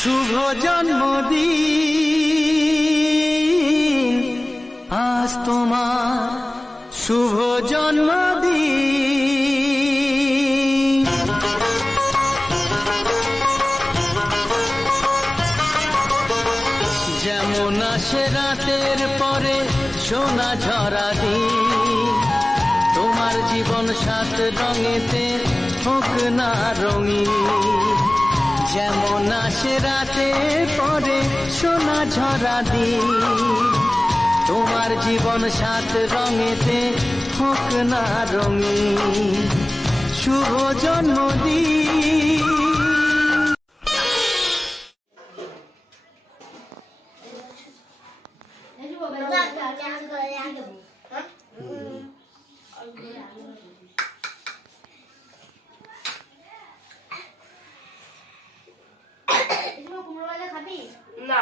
শুভ জন্মদিন। আজ তোমার ঝরা দিন। তোমার জীবন সাত রঙেতে হোক না রঙিন শুভ জন্মদিন কুমড়ো ভাজা খাবি না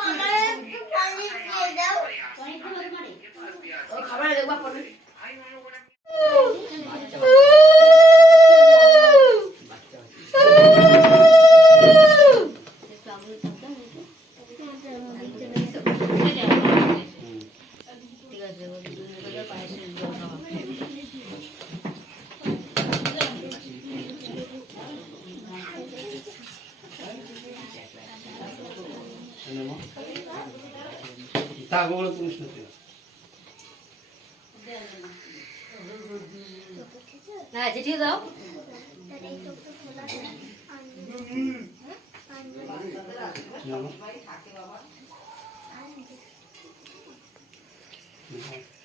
আমার একটু পানি দিয়ে দাও ও খাবার দেখবা পরে তাগুলো তুমি শুনতে না চিঠি দাও।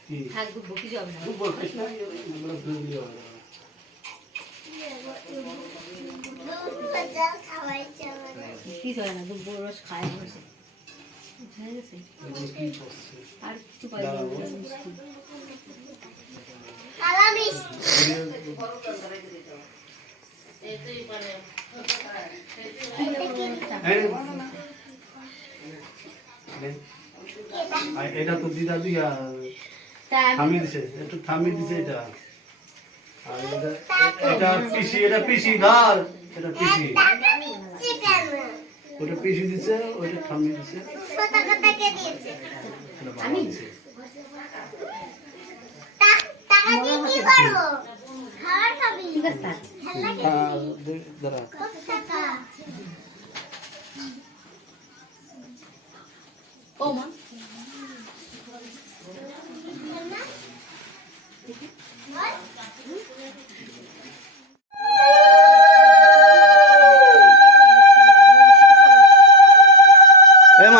কি থাক বকি যাবে না। রস খায় বসে আর কিছু পাই এটা তো দিদা দিয়া থামিয়ে দিছে, একটু থামিয়ে দিছে এটা। এটা পিসি এটা পিসি ঘর এটা পিসি। ওটা পিসি দিছে, ওটা থামিয়ে দিছে। বাবা দিছে টা- টাকা দিয়ে কি করব খাবার খাবি ঠিক আছে থাক। ভালো লাগে আর দে- দাঁড়া কত টাকা ও মা এ মা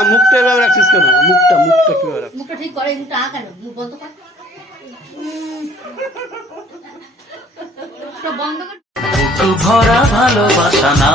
মুখটা এভাবে রাখছিস কেন? মুখটা মুখটা কীভাবে রাখছিস মুখটা ঠিক করে মুখটা আ মুখ বন্ধ ভালোবাসা নাও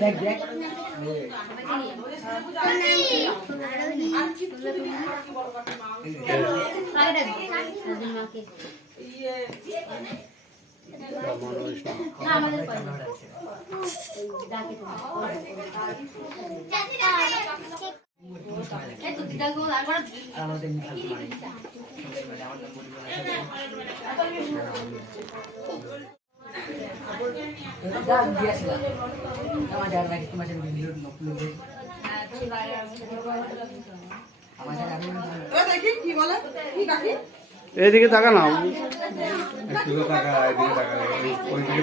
দেখ দেখ আমাদের এইদিকে তাকা না একদিকে টাকা এদিকে টাকা ওই দিকে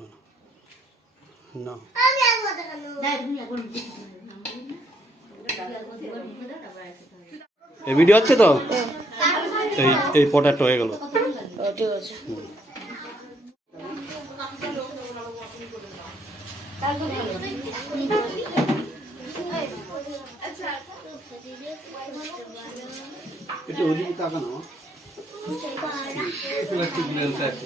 না। এই ভিডিও হচ্ছে তো? এই এই পটারটা হয়ে গেল। ঠিক আছে। একটু ওদিকে তাকা না প্লাস্টিক লেন্স আছে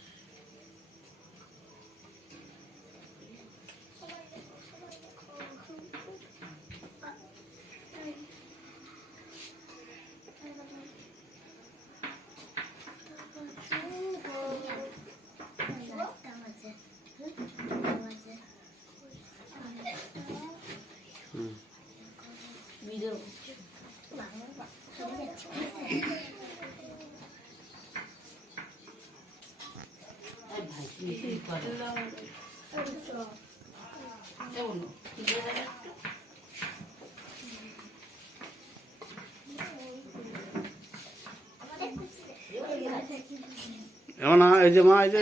Toplarım. Ne bunu? ఏమన్నా ఇది మా ఇది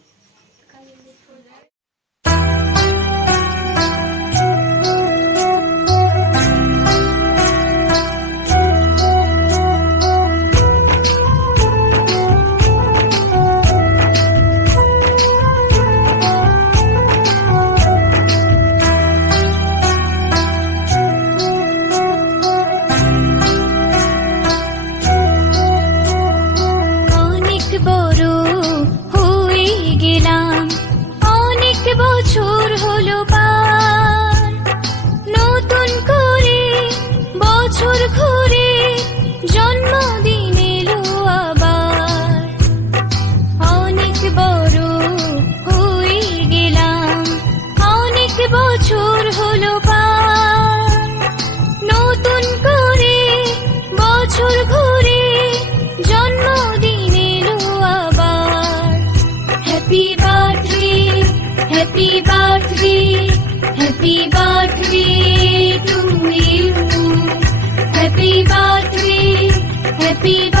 Happy.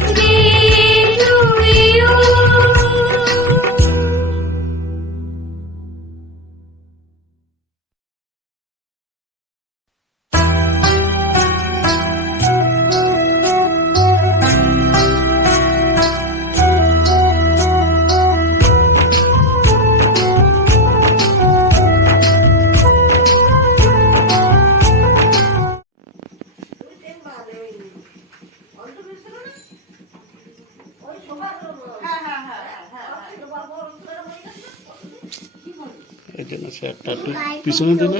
সে একটা পিছনে দিলে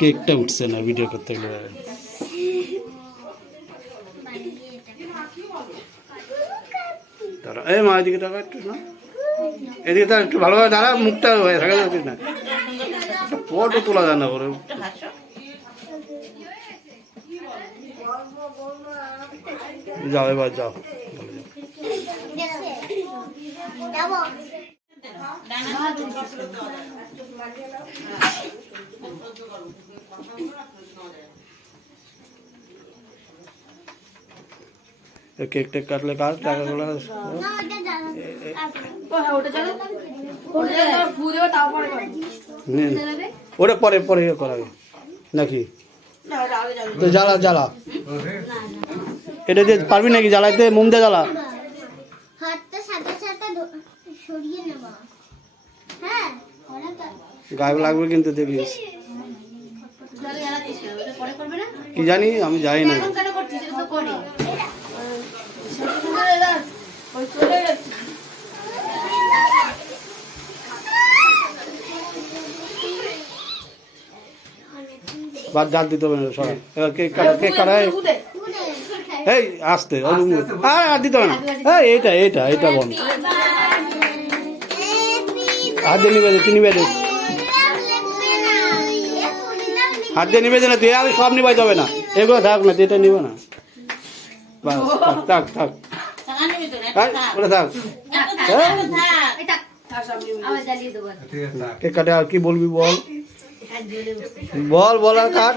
কেকটা উঠছে না ভিডিও করতে গেলে। এই মা, এদিকে টাকা একটু না এদিকে তার একটু ভালোভাবে দাঁড়া, মুখটা হয়ে থাকে যাচ্ছে না। ফটো তোলা যায় না করে যাও, এবার যাও। যাব। কেক টেক কাটলে কাজ টাকাগুলো না ওটা জানো নিন। ওটা পরে পরে ইয়ে করাবে নাকি তো জ্বালা জ্বালা এটা দিয়ে পারবি নাকি জ্বালাইতে মোম দিয়ে জ্বালা হাতটা সাথে সাথে ধ- সরিয়ে নেব হ্যাঁ গায়ে লাগবে কিন্তু দেখিস কি জানি আমি যাই না। বাদ জাত দিতে হবে না সবাই। এবার কেক কাটা কেক কাটা এই। আসতে আর দিতে হবে না। এইটা এইটা এইটা বন্ধ। হাত দিয়ে নিবে তুই নিবে দে। হাত দিয়ে নিবে না, তুই আমি সব নিবাই যাবে না। এগুলো থাক না, তুই এটা নিবে না। থাক থাক থাক। ঠিক কাটে আর কি বলবি বল? বল বল আর কাট।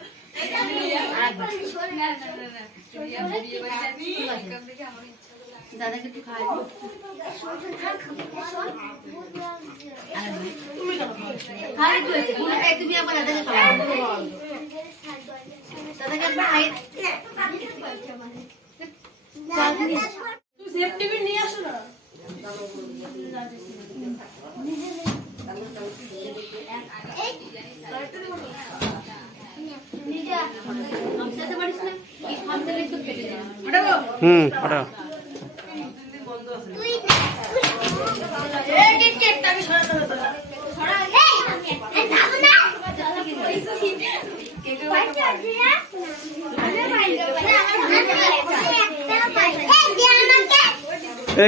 দাদাকে একটু হয়েছে পুরোটাই তুমি আমার দাদাকে খাওয়াই দাদাকে একবার খাই খামসাতে পারিস না এই খামসাতে একটু কেটে দে হুম ওটা তুই এ